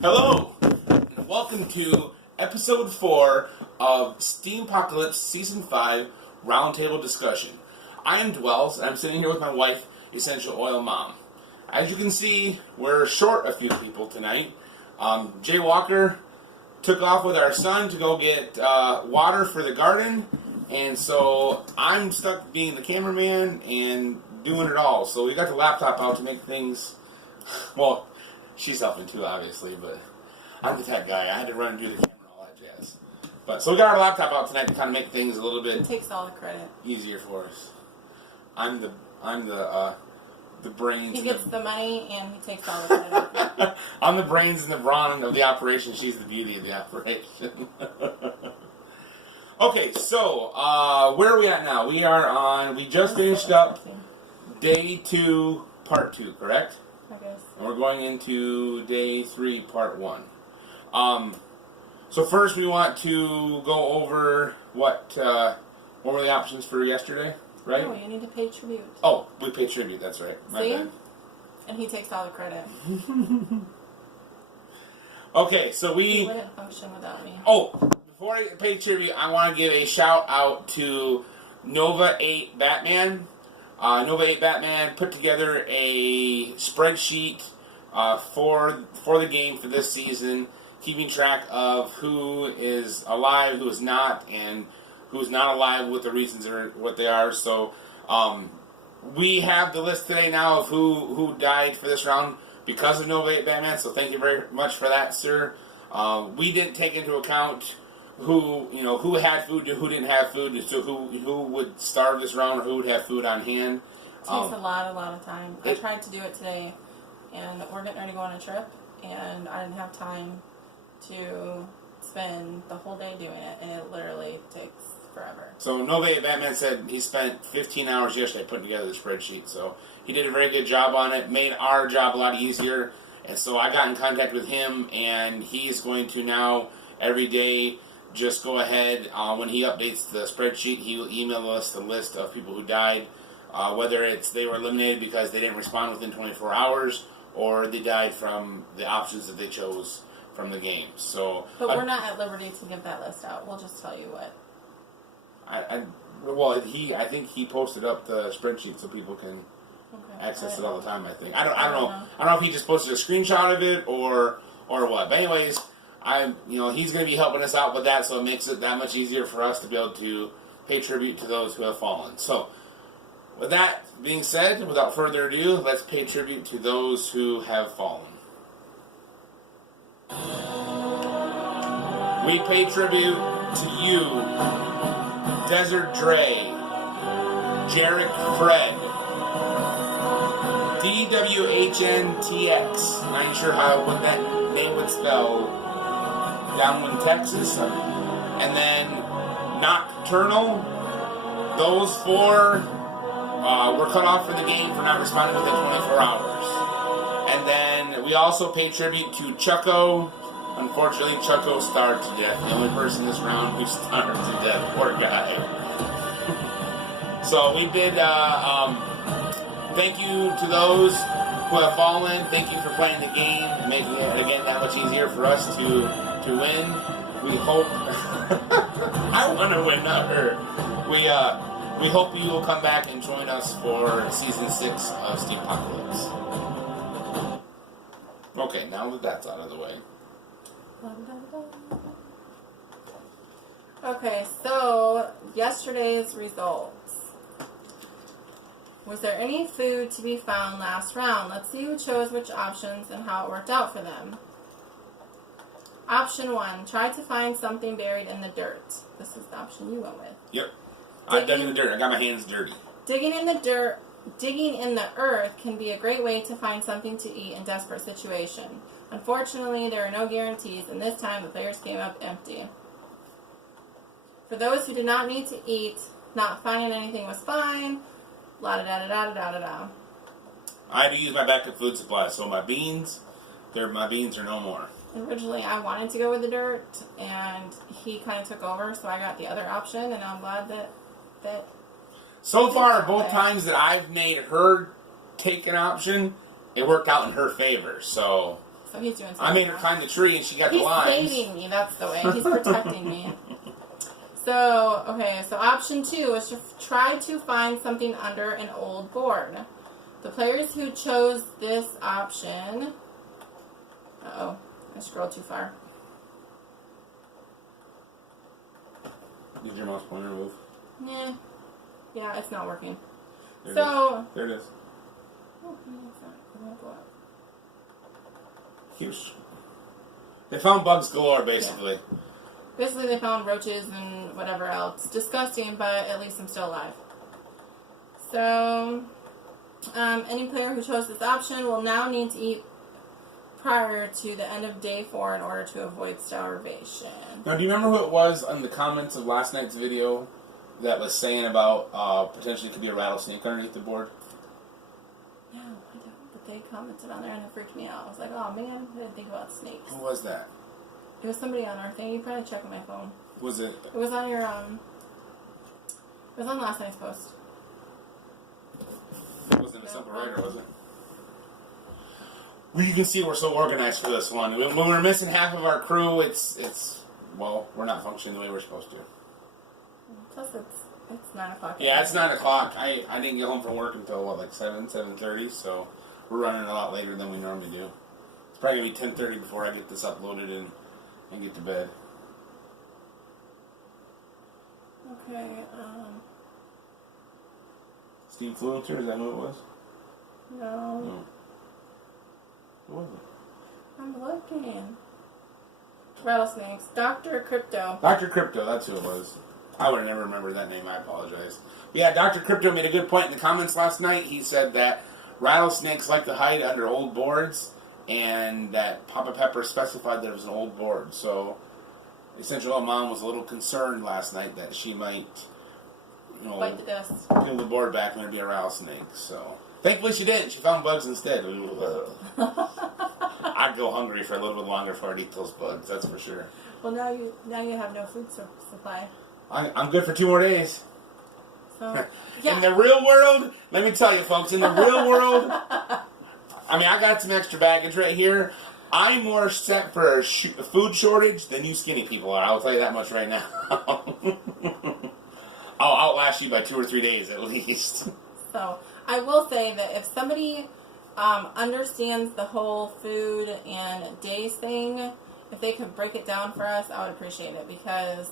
Hello, and welcome to episode 4 of Steem-pocalypse Season 5 Roundtable Discussion. I am Dwells, and I'm sitting here with my wife, Essential Oil Mom. As you can see, we're short a few people tonight. Jay Walker took off with our son to go get water for the garden, and so I'm stuck being the cameraman and doing it all. So we got the laptop out to make things, well, she's helping too, obviously, but I'm the tech guy. I had to run and do the camera and all that jazz. But so we got our laptop out tonight to kind of make things a little bit. It takes all the credit. Easier for us. I'm the brains. He gets the money and he takes all the credit. I'm the brains and the brawn of the operation. She's the beauty of the operation. Okay, so where are we at now? We just finished up day 2, part 2, correct? I guess. And we're going into day 3, part 1. So first we want to go over what were the options for yesterday, right? Oh, you need to pay tribute. Oh, we paid tribute, that's right. See? And he takes all the credit. Okay, so He wouldn't function without me. Oh, before I pay tribute, I want to give a shout out to Nova 8 Batman. Nova 8 Batman put together a spreadsheet for the game for this season, keeping track of who is alive, who is not, and who's not alive, what the reasons are, what they are. So we have the list today now of who died for this round because of Nova 8 Batman. So thank you very much for that, sir. We didn't take into account who had food, who didn't have food, so who would starve this round, or who would have food on hand. It takes a lot of time. I tried to do it today, and we're getting ready to go on a trip, and I didn't have time to spend the whole day doing it, and it literally takes forever. So Nova 8 Batman said he spent 15 hours yesterday putting together the spreadsheet, so he did a very good job on it, made our job a lot easier, and so I got in contact with him, and he's going to now, every day, just go ahead, when he updates the spreadsheet, he will email us the list of people who died, whether it's they were eliminated because they didn't respond within 24 hours, or they died from the options that they chose from the game. So, but we're not at liberty to give that list out. We'll just tell you what. I think he posted up the spreadsheet so people can access it all the time. I think I don't know if he just posted a screenshot of it or what. But anyways, he's going to be helping us out with that, so it makes it that much easier for us to be able to pay tribute to those who have fallen. So, with that being said, without further ado, let's pay tribute to those who have fallen. We pay tribute to you, Desert Dre, Jarek Fred, DWHNTX, not even sure what that name would spell, down in Texas, and then Nocturnal. Those 4 were cut off for the game for not responding within 24 hours. And then we also pay tribute to Chucko. Unfortunately, Chucko starved to death. The only person this round who starved to death. Poor guy. So we did, thank you to those who have fallen. Thank you for playing the game and making it, again, that much easier for us to win. We hope... I want to win, not her. We hope you will come back and join us for Season 6 of Steem-pocalypse. Okay, now that that's out of the way. Okay, so yesterday's results. Was there any food to be found last round? Let's see who chose which options and how it worked out for them. Option 1, try to find something buried in the dirt. This is the option you went with. Yep. I dug in the dirt. I got my hands dirty. Digging in the earth can be a great way to find something to eat in desperate situation. Unfortunately, there are no guarantees, and this time the players came up empty. For those who did not need to eat, not finding anything was fine. La da da da da da da da. I had to use my backup food supply, so my beans are no more. Originally, I wanted to go with the dirt, and he kind of took over, so I got the other option, and I'm glad that so far, both times that I've made her take an option, it worked out in her favor. So So he's doing something. I made her climb the tree and she got He's the lines. He's saving me, that's the way. He's protecting me. So, okay, so option 2 is to try to find something under an old board. The players who chose this option... Uh-oh, I scrolled too far. Did your mouse pointer move? Yeah, it's not working. There So... it is. Oh, no, it's not. It won't go up. Huge. They found bugs galore, basically. Yeah. Basically, they found roaches and whatever else. Disgusting, but at least I'm still alive. So, any player who chose this option will now need to eat prior to the end of day 4 in order to avoid starvation. Now, do you remember who it was on the comments of last night's video that was saying about potentially could be a rattlesnake underneath the board? No, I don't. But they commented on there and it freaked me out. I was like, oh man, I didn't think about snakes. Who was that? It was somebody on our thing. You probably check on my phone. Was it? It was on your, it was on last night's post. It wasn't a simple writer, was it? Well, you can see we're so organized for this one. When we're missing half of our crew, well, we're not functioning the way we're supposed to. Plus, it's 9 o'clock. Yeah, it's 9 o'clock. I didn't get home from work until, what, like 7:30, so we're running a lot later than we normally do. It's probably going to be 10:30 before I get this uploaded and get to bed. Okay, Steem-pocalypse, is that who it was? no. What was it? I'm looking. Rattlesnakes. Dr. Crypto. Dr. Crypto, that's who it was. I would have never remembered that name, I apologize. But yeah, Dr. Crypto made a good point in the comments last night. He said that rattlesnakes like to hide under old boards, and that Papa Pepper specified that it was an old board. So, Essential Oil Mom was a little concerned last night that she might, Bite the dust. peel the board back and there'd be a rattlesnake. So, thankfully she didn't. She found bugs instead. I'd go hungry for a little bit longer before I'd eat those bugs, that's for sure. Well, now you have no food supply. I'm good for 2 more days. So, yeah. In the real world, let me tell you folks, in the real world, I mean, I got some extra baggage right here. I'm more set for a food shortage than you skinny people are. I'll tell you that much right now. I'll outlast you by 2 or 3 days at least. So, I will say that if somebody understands the whole food and days thing, if they could break it down for us, I would appreciate it, because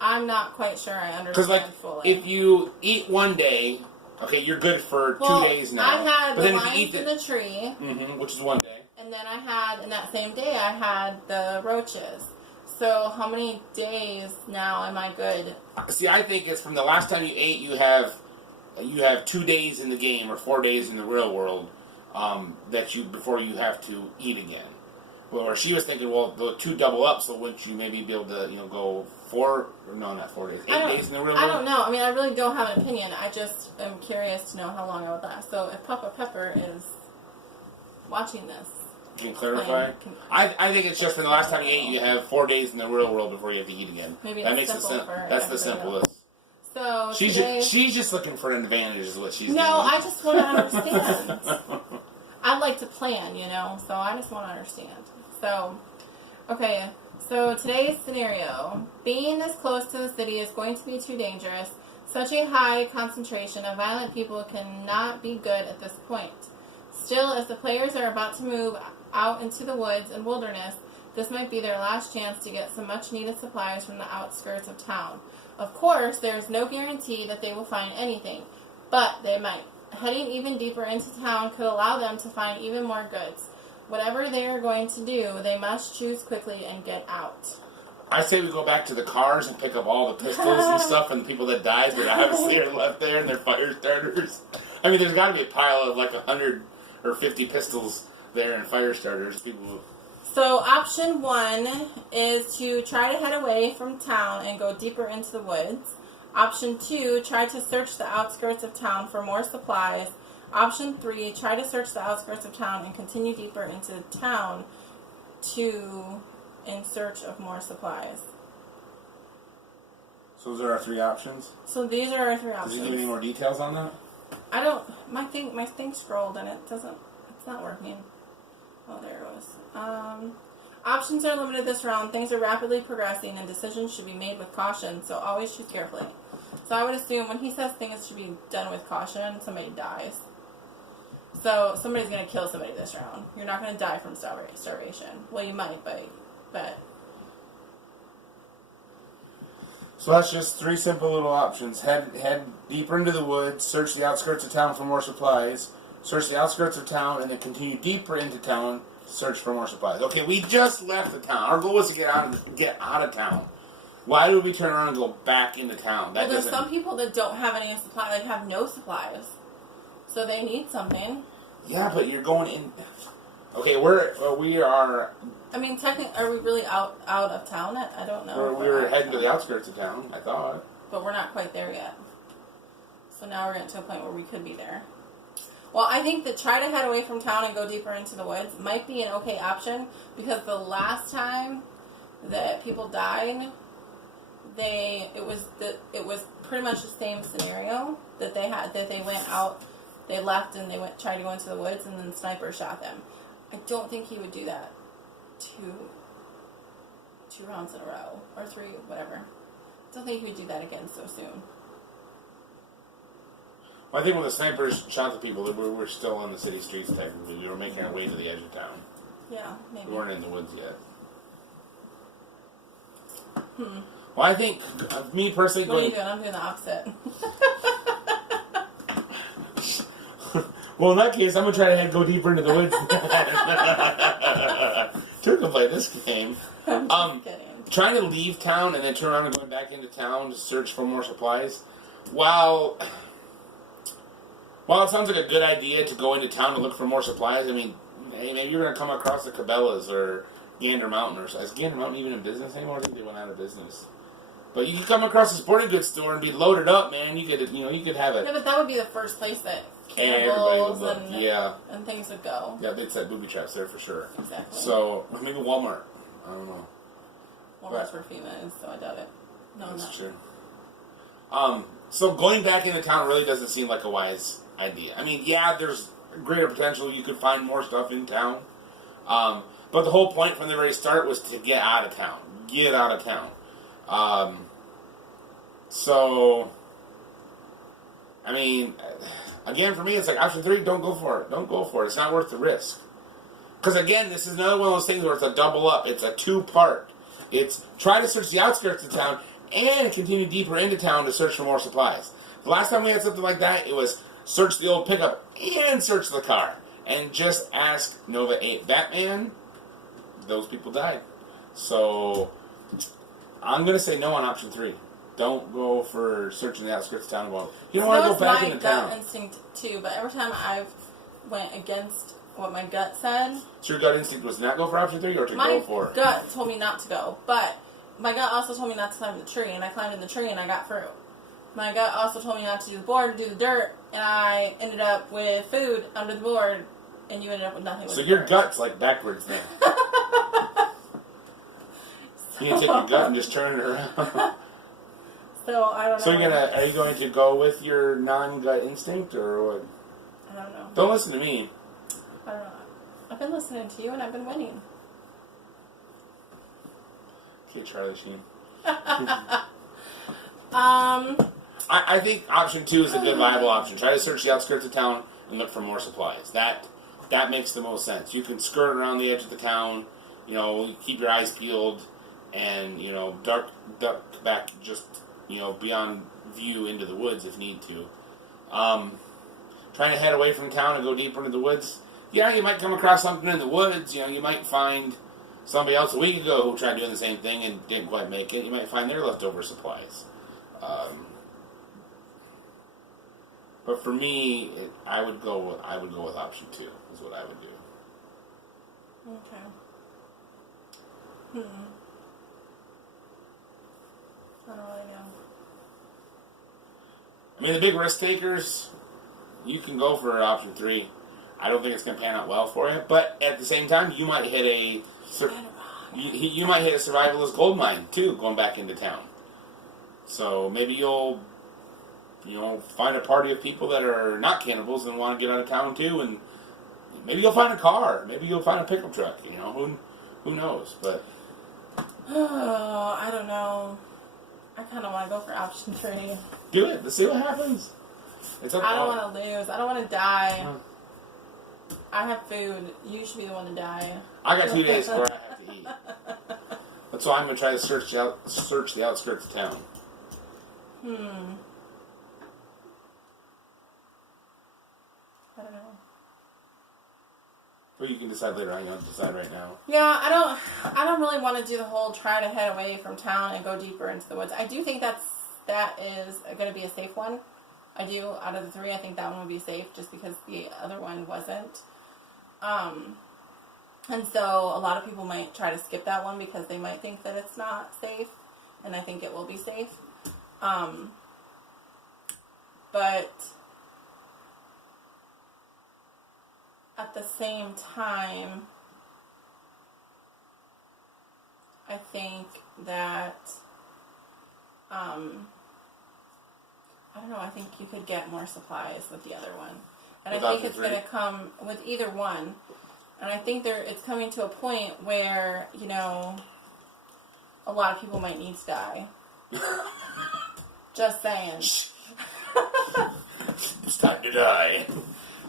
I'm not quite sure I understand fully. If you eat one day, okay, you're good for 2 days now. I had but the then if you lions eat in the tree. Which is one day. And then I had, in that same day, I had the roaches. So how many days now am I good? See, I think it's from the last time you ate, you have 2 days in the game or 4 days in the real world before you have to eat again. Or she was thinking, well, the 2 double up, so wouldn't you maybe be able to, go 8 days in the real world? I don't know. I mean, I really don't have an opinion. I just am curious to know how long I would last. So if Papa Pepper is watching this, can you clarify? I think it's just from the last time you ate, you have 4 days in the real world before you have to eat again. Maybe that's the simplest. So she's just looking for an advantage, is what she's doing. No, I just want to understand. I'd like to plan, so I just want to understand. So, okay, so today's scenario. Being this close to the city is going to be too dangerous. Such a high concentration of violent people cannot be good at this point. Still, as the players are about to move out into the woods and wilderness, this might be their last chance to get some much-needed supplies from the outskirts of town. Of course, there is no guarantee that they will find anything, but they might. Heading even deeper into town could allow them to find even more goods. Whatever they are going to do, they must choose quickly and get out. I say we go back to the cars and pick up all the pistols and stuff and the people that died that obviously are left there and their fire starters. I mean, there's got to be a pile of like 100 or 50 pistols there and fire starters. So option 1 is to try to head away from town and go deeper into the woods. Option 2, try to search the outskirts of town for more supplies. Option 3, try to search the outskirts of town and continue deeper into town in search of more supplies. So those are our 3 options? So these are our 3 options. Does it give any more details on that? My thing scrolled and it's not working. Oh, there it was. Options are limited this round. Things are rapidly progressing, and decisions should be made with caution, so always choose carefully. So I would assume when he says things should be done with caution, somebody dies. So somebody's going to kill somebody this round. You're not going to die from starvation. Well, you might, but... So that's just 3 simple little options. Head deeper into the woods, search the outskirts of town for more supplies, search the outskirts of town, and then continue deeper into town, search for more supplies. Okay, we just left the town. Our goal was to get out of town. Why do we turn around and go back into town? Well, there's some people that don't have any supply, like have no supplies. So they need something. Yeah, but you're going in... Okay, we are... I mean, technically, are we really out of town? I don't know. We were heading to the outskirts of town, I thought. But we're not quite there yet. So now we're getting to a point where we could be there. Well, I think that try to head away from town and go deeper into the woods might be an okay option, because the last time that people died, it was pretty much the same scenario that they had, that they went out, they left and they tried to go into the woods, and then the sniper shot them. I don't think he would do that two rounds in a row, or 3, whatever. I don't think he would do that again so soon. Well, I think when the snipers shot the people, we were still on the city streets technically. We were making our way to the edge of town. Yeah, maybe. We weren't in the woods yet. Well, I think, me personally... What are you doing? I'm doing the opposite. Well, in that case, I'm going to try to go deeper into the woods. Turk will play this game. I'm kidding. Trying to leave town and then turn around and going back into town to search for more supplies. While it sounds like a good idea to go into town and look for more supplies, I mean, hey, maybe you're going to come across the Cabela's or Gander Mountain. Is Gander Mountain even in business anymore? I think they went out of business. But you could come across a sporting goods store and be loaded up, man. You could have it. Yeah, but that would be the first place that cannibals and things would go. Yeah, they'd set booby traps there for sure. Exactly. So, maybe Walmart. I don't know. Walmart's where FEMA is, so I doubt it. No, that's true. So going back into town really doesn't seem like a wise idea. I mean, yeah, there's greater potential. You could find more stuff in town. But the whole point from the very start was to get out of town. Get out of town. So, I mean, again, for me, it's like option 3, don't go for it. Don't go for it. It's not worth the risk. Because, again, this is another one of those things where it's a double up. It's a 2-part. It's try to search the outskirts of town and continue deeper into town to search for more supplies. The last time we had something like that, it was search the old pickup and search the car. And just ask Nova 8 Batman. Those people died. So, I'm going to say no on option 3. Don't go for searching the outskirts of town. Well, you don't want to go back into town. That was my gut instinct too, but every time I've went against what my gut said. So your gut instinct was not go for option 3 or to go for? My gut told me not to go, but my gut also told me not to climb the tree, and I climbed in the tree and I got through. My gut also told me not to do the board, do the dirt, and I ended up with food under the board, and you ended up with nothing. So your gut's like backwards now. You can take your gut and just turn it around. So I don't know. So are you going to go with your non-gut instinct or what? I don't know. Don't listen to me. I don't know. I've been listening to you and I've been winning. Okay, Charlie Sheen. I think option 2 is a good viable option. Try to search the outskirts of town and look for more supplies. That makes the most sense. You can skirt around the edge of the town, keep your eyes peeled, and duck back just beyond view into the woods if need to. Trying to head away from town and go deeper into the woods. Yeah, you might come across something in the woods. You might find somebody else a week ago who tried doing the same thing and didn't quite make it. You might find their leftover supplies. But for me, I would go with option 2. Is what I would do. Okay. I don't really know. I mean, the big risk takers, you can go for option 3. I don't think it's going to pan out well for you, but at the same time, you might hit a survivalist gold mine too, going back into town. So maybe you'll find a party of people that are not cannibals and want to get out of town too, and maybe you'll find a car. Maybe you'll find a pickup truck. You know, who knows? But I don't know. I kind of want to go for option 3. do it. Let's see what happens. I don't want to lose. I don't want to die. I have food. You should be the one to die. I got 2 days before I have to eat. That's why I'm going to try to search the outskirts of town. I don't know. Or you can decide later on. You don't have to decide right now. Yeah, I don't really want to do the whole try to head away from town and go deeper into the woods. I do think that is going to be a safe one. I do. Out of the 3, I think that one would be safe just because the other one wasn't. And so a lot of people might try to skip that one because they might think that it's not safe, and I think it will be safe. But at the same time, I think that, I don't know, I think you could get more supplies with the other one. And I think it's going to come with either one. And I think it's coming to a point where, you know, a lot of people might need to die. Just saying. It's time to die.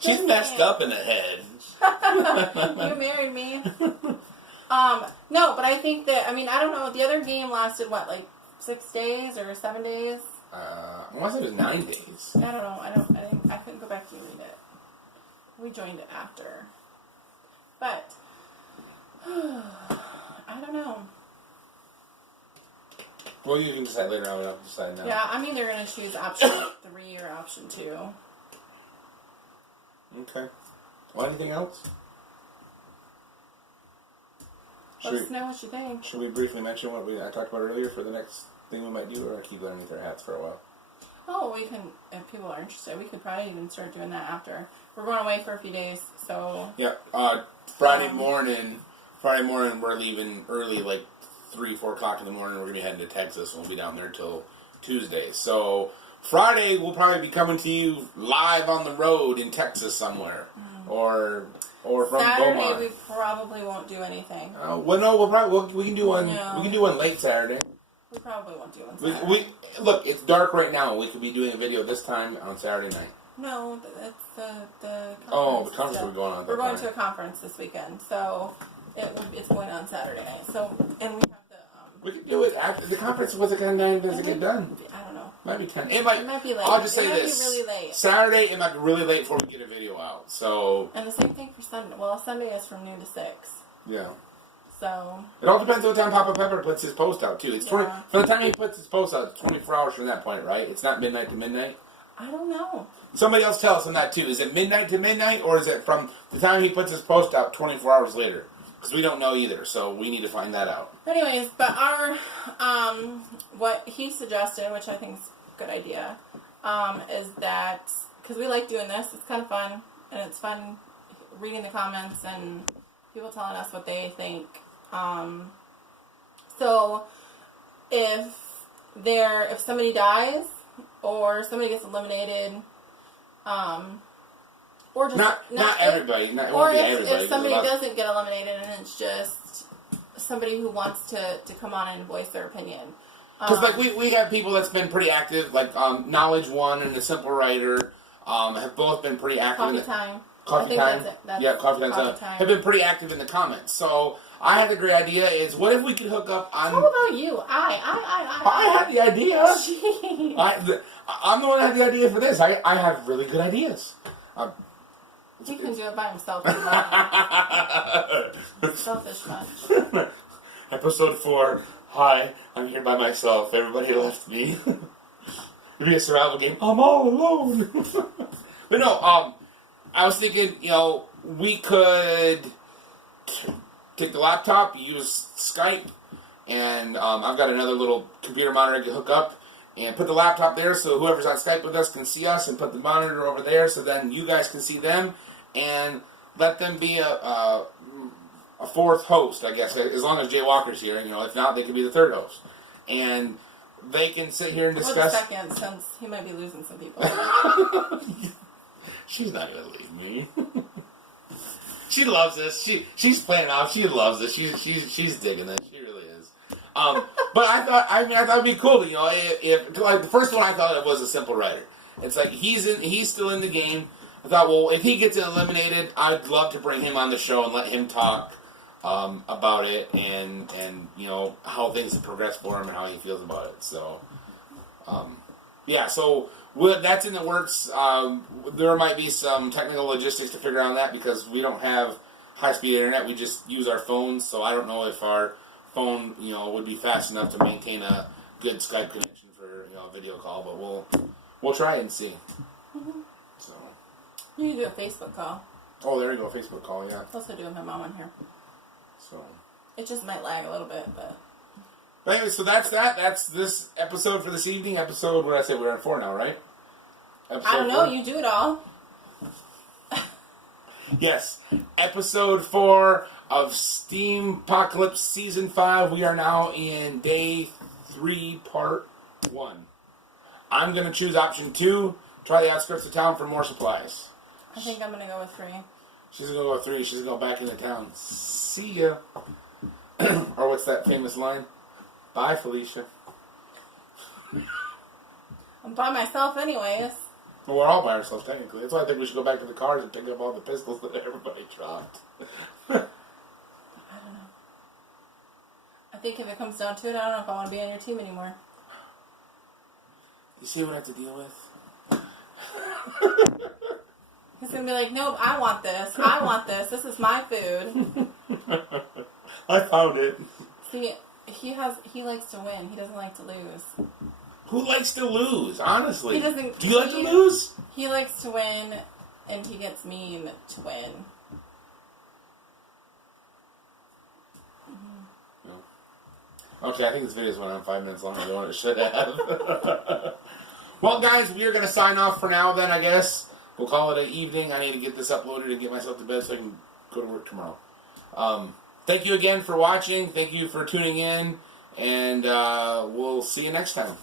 She's messed up in the head. You married me. No, but I think that, I mean, I don't know, the other game lasted, what, like 6 days or 7 days? I want to say it was 9 days. I don't know. I couldn't go back to read it. We joined it after. But, I don't know. Well, you can decide later on. We don't have to decide now. Yeah, I'm either going to choose option 3 or option 2. Okay. Well, anything else? Let us know what you think. Should we briefly mention what I talked about earlier for the next thing we might do, or keep it underneath our hats for a while? Oh, we can, if people are interested, we could probably even start doing that after. We're going away for a few days, so... Yeah, Friday morning, we're leaving early, like 3, 4 o'clock in the morning. We're going to be heading to Texas, and we'll be down there till Tuesday. So, Friday, we'll probably be coming to you live on the road in Texas somewhere. Or from Saturday, Beaumont. we probably won't do anything. Well, no, we can do one. No. We can do one late Saturday. We probably won't do one Saturday. Look, it's dark right now. We could be doing a video this time on Saturday night. No, that's the conference. Oh, the conference we're going on. We're going to a conference this weekend, so it's going on Saturday night. So, and we have the... we could do it after the conference. What's it kind of time does it get done? I don't know. Might be 10. It might be late. I'll just say this. It might be really late. Saturday, it might be really late before we get a video out. So. And the same thing for Sunday. Well, Sunday is from noon to 6. Yeah. So. It all depends on what time Papa Pepper puts his post out too. It's 20. For the time he puts his post out, it's 24 hours from that point, right? It's not midnight to midnight. I don't know. Somebody else tell us on that too. Is it midnight to midnight, or is it from the time he puts his post out 24 hours later? Because we don't know either, so we need to find that out. Anyways, but our what he suggested, which I think is a good idea, is that because we like doing this, it's kind of fun, and it's fun reading the comments and people telling us what they think. So if somebody dies or somebody gets eliminated, or just not everybody, if somebody doesn't get eliminated and it's just somebody who wants to come on and voice their opinion. Because we have people that's been pretty active, like Knowledge One and the Simple Writer, have both been pretty active. Coffee time. Coffee time. Have been pretty active in the comments. So I had a great idea. Is what if we could hook up on? How about you? I had the idea. I'm the one that had the idea for this. I have really good ideas. He can do it by himself. Selfish much. Episode 4. Hi, I'm here by myself. Everybody left me. It'd be a survival game. I'm all alone. But no, I was thinking, we could take the laptop, use Skype, and I've got another little computer monitor I can hook up, and put the laptop there so whoever's on Skype with us can see us, and put the monitor over there so then you guys can see them, and let them be a fourth host, I guess, as long as Jay Walker's here. If not, they can be the third host. And they can sit here and discuss... Or the second, since he might be losing some people. She's not going to leave me. She loves this. She's playing off. She loves this. She's digging this. She really is. But I thought it'd be cool. You know, if like the first one I thought it was a simple writer. It's like he's still in the game. I thought, well, if he gets eliminated, I'd love to bring him on the show and let him talk about it and you know how things have progressed for him and how he feels about it. So, yeah. So that's in the works. There might be some technical logistics to figure out on that because we don't have high-speed internet. We just use our phones. So I don't know if our phone, you know, would be fast enough to maintain a good Skype connection for, you know, a video call. But we'll try and see. Mm-hmm. So. You can do a Facebook call. Oh, there you go, Facebook call, yeah. Also doing my mom on here. So. It just might lag a little bit, but. But anyway, so that's that. That's this episode for this evening. Episode, what did I say? We're on 4 now, right? Episode I don't know. 4? You do it all. Yes. Episode 4 of Steem-pocalypse Season 5. We are now in Day 3, Part 1. I'm going to choose option 2. Try the outskirts of town for more supplies. I think I'm going to go with 3. She's going to go with 3. She's going to go back into town. See ya. Or what's that famous line? Bye, Felicia. I'm by myself anyways. Well, we're all by ourselves, technically. That's why I think we should go back to the cars and pick up all the pistols that everybody dropped. I don't know. I think if it comes down to it, I don't know if I want to be on your team anymore. You see what I have to deal with? He's going to be like, nope, I want this. I want this. This is my food. I found it. See, he likes to win. He doesn't like to lose. Who likes to lose, honestly? He doesn't. Do you like to lose? He likes to win, and he gets mean to win. Mm-hmm. No. Okay, I think this video's went on 5 minutes longer than what it should have. Well, guys, we are going to sign off for now then, I guess. We'll call it an evening. I need to get this uploaded and get myself to bed so I can go to work tomorrow. Thank you again for watching. Thank you for tuning in. And we'll see you next time.